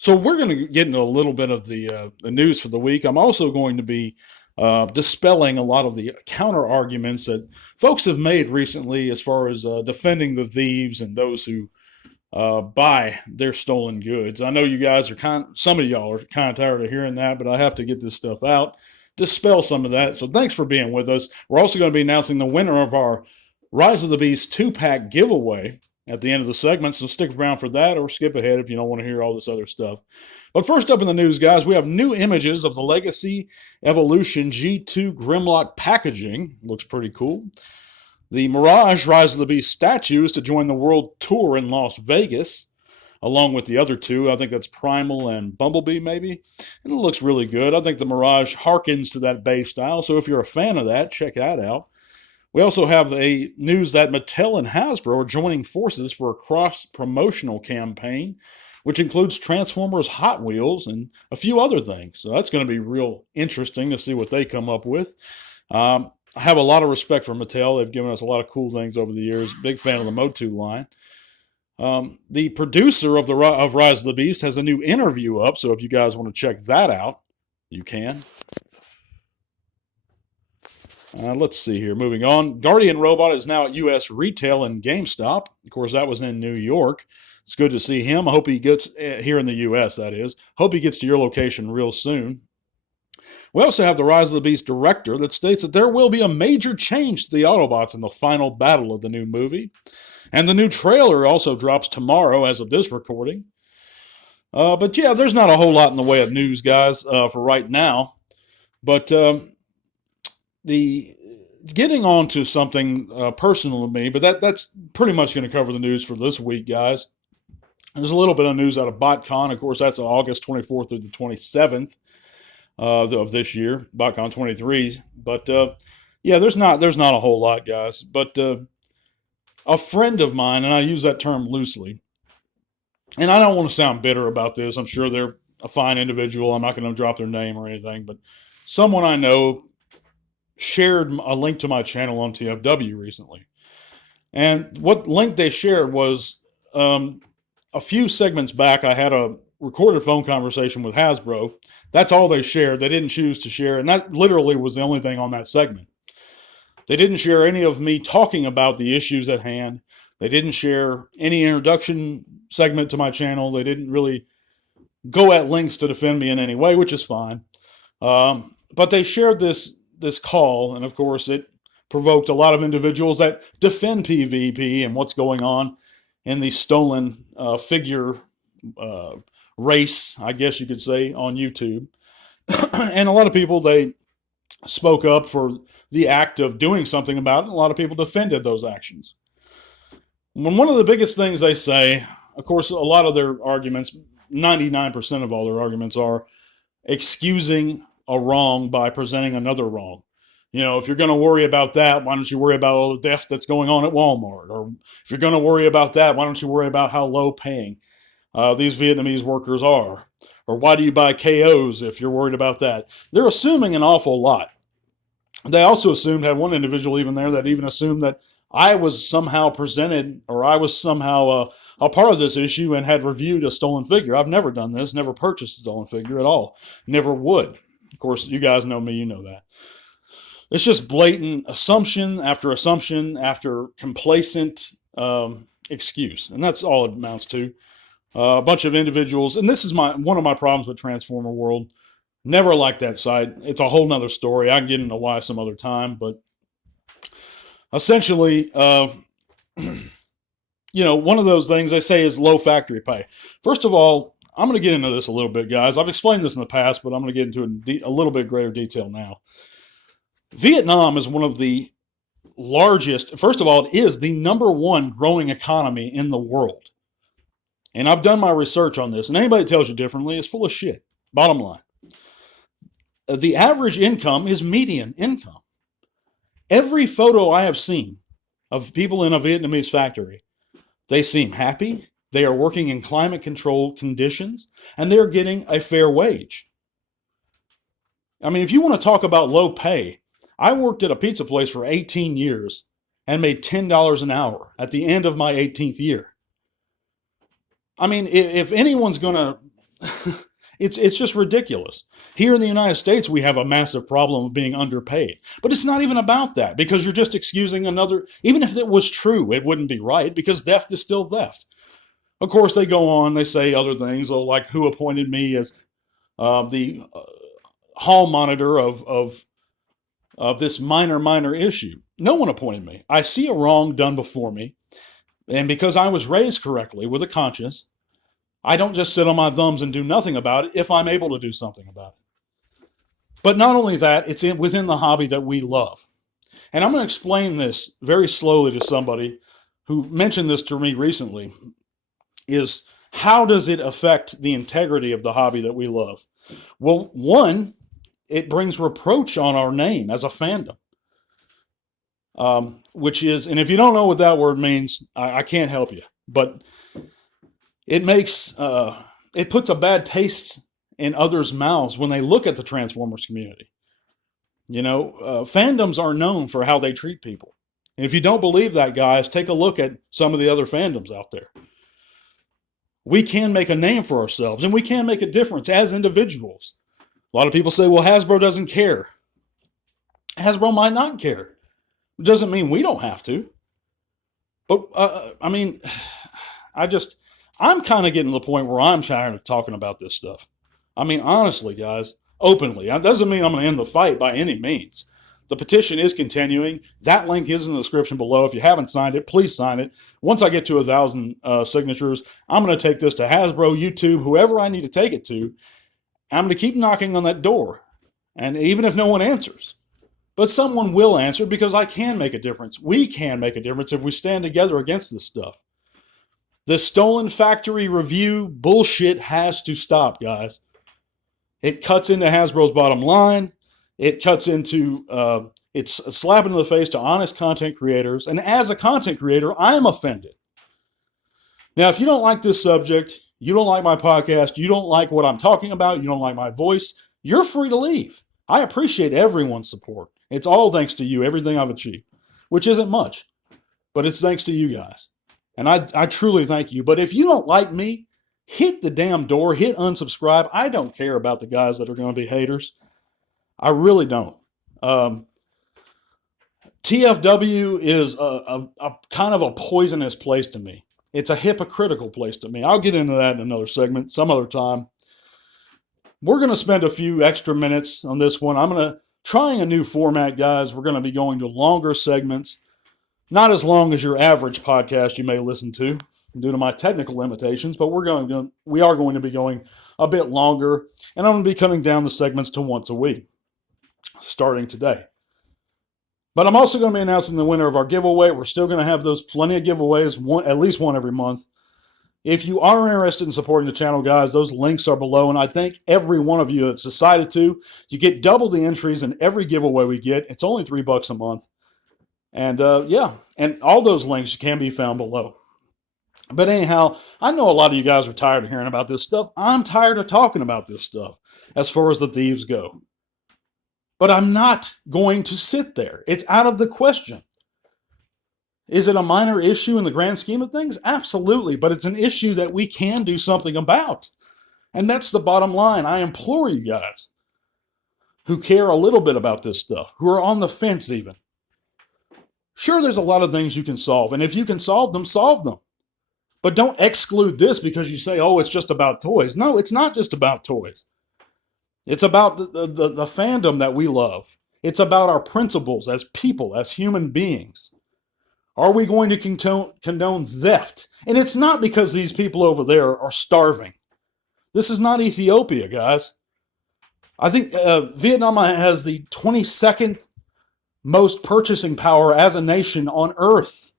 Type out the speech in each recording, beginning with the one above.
So we're going to get into a little bit of the news for the week. I'm also going to be dispelling a lot of the counter arguments that folks have made recently as far as defending the thieves and those who buy their stolen goods. I know you guys are some of y'all are kind of tired of hearing that, but I have to get this stuff out, dispel some of that. So thanks for being with us. We're also going to be announcing the winner of our Rise of the Beast 2-pack giveaway at the end of the segment, so stick around for that or skip ahead if you don't want to hear all this other stuff. But first up in the news, guys, we have new images of the Legacy Evolution G2 Grimlock packaging. Looks pretty cool. The Mirage Rise of the Beast statue is to join the World Tour in Las Vegas, along with the other two. I think that's Primal and Bumblebee, maybe. And it looks really good. I think the Mirage harkens to that base style, so if you're a fan of that, check that out. We also have a news that Mattel and Hasbro are joining forces for a cross-promotional campaign, which includes Transformers, Hot Wheels, and a few other things. So that's going to be real interesting to see what they come up with. I have a lot of respect for Mattel. They've given us a lot of cool things over the years. Big fan of the Motu line. The producer of Rise of the Beast has a new interview up, so if you guys want to check that out, you can. Let's see here. Moving on. Guardian Robot is now at U.S. retail and GameStop. Of course, that was in New York. It's good to see him. I hope he gets here in the U.S., that is. Hope he gets to your location real soon. We also have the Rise of the Beast director that states that there will be a major change to the Autobots in the final battle of the new movie. And the new trailer also drops tomorrow as of this recording. But yeah, there's not a whole lot in the way of news, guys, for right now. But the getting on to something personal to me, but that's pretty much going to cover the news for this week, guys. There's a little bit of news out of BotCon. Of course, that's on August 24th through the 27th of this year, BotCon 23. But yeah, there's not a whole lot, guys. But a friend of mine, and I use that term loosely, and I don't want to sound bitter about this. I'm sure they're a fine individual. I'm not going to drop their name or anything, but someone I know shared a link to my channel on TFW recently. And what link they shared was a few segments back, I had a recorded phone conversation with Hasbro. That's all they shared. They didn't choose to share, and that literally was the only thing on that segment. They didn't share any of me talking about the issues at hand. They didn't share any introduction segment to my channel. They didn't really go at lengths to defend me in any way, which is fine. But they shared this call, and of course it provoked a lot of individuals that defend PvP and what's going on in the stolen figure race, I guess you could say, on YouTube. And a lot of people, they spoke up for the act of doing something about it, and a lot of people defended those actions. When one of the biggest things they say, of course, a lot of their arguments, 99% of all their arguments are excusing a wrong by presenting another wrong. You know, if you're going to worry about that, why don't you worry about all the theft that's going on at Walmart? Or if you're going to worry about that, why don't you worry about how low paying these Vietnamese workers are? Or why do you buy KOs if you're worried about that? They're assuming an awful lot. They also had one individual even there that even assumed that I was somehow presented, or I was somehow a part of this issue and had reviewed a stolen figure. I've never done this, never purchased a stolen figure at all. Never would. Of course, you guys know me, you know that. It's just blatant assumption after complacent excuse. And that's all it amounts to. A bunch of individuals, and this is one of my problems with Transformer World. Never liked that site. It's a whole nother story. I can get into why some other time, but essentially, one of those things they say is low factory pay. First of all, I'm going to get into this a little bit, guys. I've explained this in the past, but I'm going to get into a little bit greater detail now. Vietnam is one of the largest, first of all, it is the number one growing economy in the world. And I've done my research on this, and anybody that tells you differently is full of shit. Bottom line. The average income is median income. Every photo I have seen of people in a Vietnamese factory, they seem happy, they are working in climate control conditions, and they're getting a fair wage. I mean, if you want to talk about low pay, I worked at a pizza place for 18 years and made $10 an hour at the end of my 18th year. I mean, if anyone's going to it's just ridiculous. Here in the United States, we have a massive problem of being underpaid. But it's not even about that, because you're just excusing another. Even if it was true, it wouldn't be right, because theft is still theft. Of course, they go on, they say other things, like who appointed me as the hall monitor of this minor issue. No one appointed me. I see a wrong done before me, and because I was raised correctly with a conscience, I don't just sit on my thumbs and do nothing about it if I'm able to do something about it. But not only that, it's within the hobby that we love. And I'm going to explain this very slowly to somebody who mentioned this to me recently, is how does it affect the integrity of the hobby that we love? Well, one, it brings reproach on our name as a fandom. Which is, and if you don't know what that word means, I can't help you. But it makes, it puts a bad taste in others' mouths when they look at the Transformers community. Fandoms are known for how they treat people. And if you don't believe that, guys, take a look at some of the other fandoms out there. We can make a name for ourselves, and we can make a difference as individuals. A lot of people say, well, Hasbro doesn't care. Hasbro might not care. It doesn't mean we don't have to. But, I'm kind of getting to the point where I'm tired of talking about this stuff. I mean, honestly, guys, openly. That doesn't mean I'm going to end the fight by any means. The petition is continuing. That link is in the description below. If you haven't signed it, please sign it. Once I get to 1,000 signatures, I'm going to take this to Hasbro, YouTube, whoever I need to take it to. I'm going to keep knocking on that door. And even if no one answers. But someone will answer, because I can make a difference. We can make a difference if we stand together against this stuff. The stolen factory review bullshit has to stop, guys. It cuts into Hasbro's bottom line. It cuts into, it's a slap in the face to honest content creators. And as a content creator, I am offended. Now, if you don't like this subject, you don't like my podcast, you don't like what I'm talking about, you don't like my voice, you're free to leave. I appreciate everyone's support. It's all thanks to you, everything I've achieved, which isn't much, but it's thanks to you guys. And I truly thank you. But if you don't like me, hit the damn door, hit unsubscribe. I don't care about the guys that are going to be haters. I really don't. TFW is a kind of a poisonous place to me. It's a hypocritical place to me. I'll get into that in another segment some other time. We're going to spend a few extra minutes on this one. I'm going to trying a new format, guys. We're going to be going to longer segments. Not as long as your average podcast you may listen to due to my technical limitations, but we are going to be going a bit longer, and I'm going to be cutting down the segments to once a week, starting today. But I'm also going to be announcing the winner of our giveaway. We're still going to have those plenty of giveaways, at least one every month. If you are interested in supporting the channel, guys, those links are below, and I thank every one of you that's decided to. You get double the entries in every giveaway we get. It's only $3 a month. And and all those links can be found below. But anyhow, I know a lot of you guys are tired of hearing about this stuff. I'm tired of talking about this stuff as far as the thieves go. But I'm not going to sit there. It's out of the question. Is it a minor issue in the grand scheme of things? Absolutely, but it's an issue that we can do something about. And that's the bottom line. I implore you guys who care a little bit about this stuff, who are on the fence even. Sure, there's a lot of things you can solve, and if you can solve them, solve them. But don't exclude this because you say, oh, it's just about toys. No, it's not just about toys. It's about the fandom that we love. It's about our principles as people, as human beings. Are we going to condone theft? And it's not because these people over there are starving. This is not Ethiopia, guys. I think Vietnam has the 22nd most purchasing power as a nation on Earth.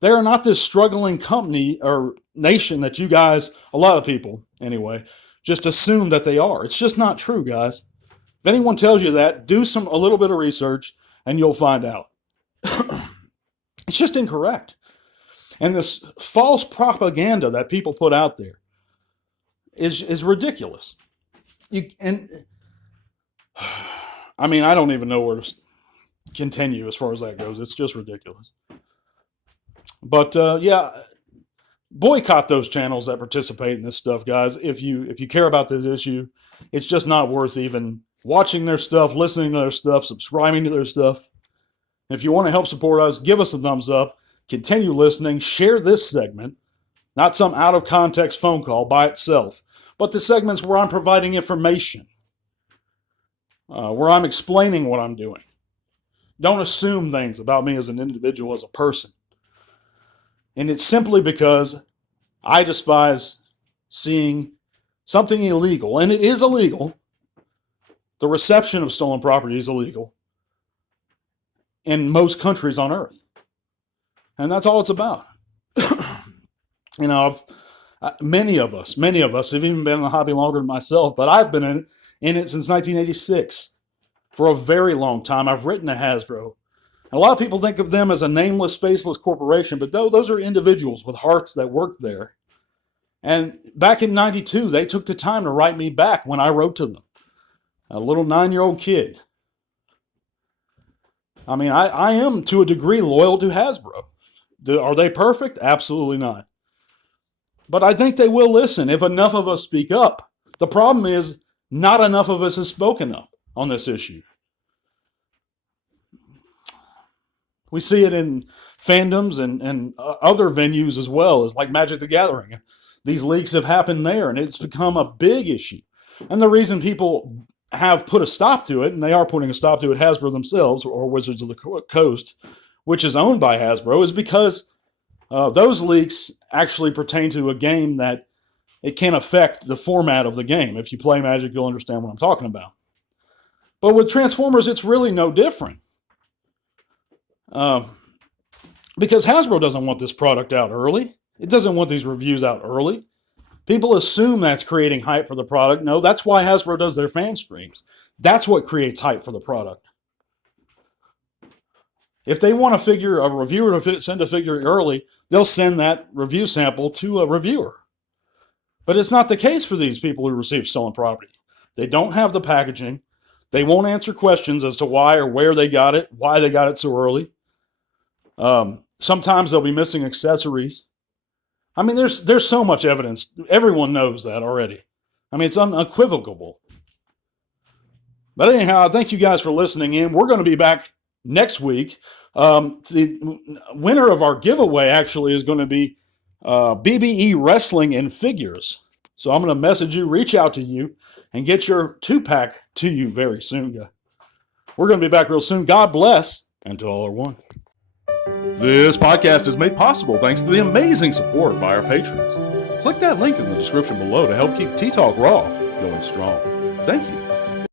They are not this struggling company or nation that you guys, a lot of people anyway, just assume that they are. It's just not true, guys. If anyone tells you that, do a little bit of research and you'll find out. It's just incorrect. And this false propaganda that people put out there is ridiculous. I don't even know where to continue as far as that goes. It's just ridiculous. But boycott those channels that participate in this stuff, guys. If you care about this issue, it's just not worth even watching their stuff, listening to their stuff, subscribing to their stuff. If you want to help support us, give us a thumbs up, continue listening, share this segment, not some out of context phone call by itself, but the segments where I'm providing information, where I'm explaining what I'm doing. Don't assume things about me as an individual, as a person. And it's simply because I despise seeing something illegal, and it is illegal. The reception of stolen property is illegal in most countries on earth. And that's all it's about. You know, many of us have even been in the hobby longer than myself, but I've been in it since 1986. For a very long time. I've written to Hasbro. A lot of people think of them as a nameless, faceless corporation, but those are individuals with hearts that work there. And back in 92, they took the time to write me back when I wrote to them. A little 9-year-old kid. I mean, I am to a degree loyal to Hasbro. Are they perfect? Absolutely not. But I think they will listen if enough of us speak up. The problem is not enough of us has spoken up on this issue. We see it in fandoms and other venues as well, as like Magic the Gathering. These leaks have happened there, and it's become a big issue. And the reason people have put a stop to it, and they are putting a stop to it, Hasbro themselves, or Wizards of the Coast, which is owned by Hasbro, is because those leaks actually pertain to a game that it can affect the format of the game. If you play Magic, you'll understand what I'm talking about. But with Transformers, it's really no different. Because Hasbro doesn't want this product out early. It doesn't want these reviews out early. People assume that's creating hype for the product. No, that's why Hasbro does their fan streams. That's what creates hype for the product. If they want a reviewer to send a figure early, they'll send that review sample to a reviewer. But it's not the case for these people who receive stolen property. They don't have the packaging. They won't answer questions as to why or where they got it, why they got it so early. Sometimes they'll be missing accessories. I mean, there's so much evidence. Everyone knows that already. I mean, it's unequivocal. But anyhow, thank you guys for listening in. We're going to be back next week. The winner of our giveaway actually is going to be BBE Wrestling and Figures. So I'm going to message you, reach out to you, and get your 2-pack to you very soon. We're going to be back real soon. God bless, and to all are one. This podcast is made possible thanks to the amazing support by our patrons. Click that link in the description below to help keep Tea Talk Raw going strong. Thank you.